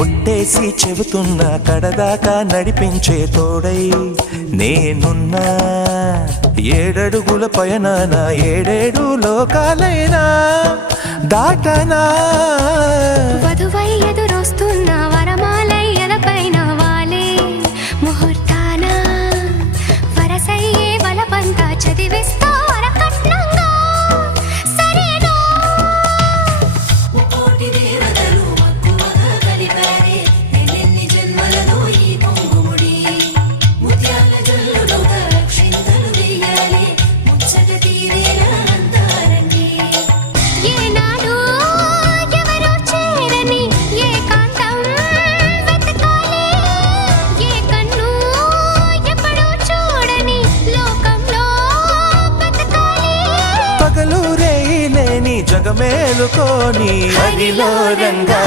ఒట్టేసి చెబుతున్నా కడదాకా నడిపించే తోడై నేనున్నా. 7 అడుగుల పయనాన 7 లోకాలైనా దాటనా. వధువై ఎదురొస్తున్న వరమాలై ఎదపైన వాలే ముహూర్తాన వరసయ్యే వలపంతా చదివిస్తా వరకట్నంగా. సరేనా కోటి దేవతలు మక్కువగా కలిపారే ఎన్నెన్ని జన్మలలో ఈ పొంగుముడి. ముత్యాల జల్లులో దక్షింతలు వేయాలి ముచ్చట తీరేలా అంతారండి. ఏనాడు ఎవరో చేరని ఏకాంతం వెతకాలి. ఏ కన్ను ఎప్పుడూ చూడని లోకంలో బతకాలి. పగలు రేయి లేని జగమేలుకోని అదిలో రంగా.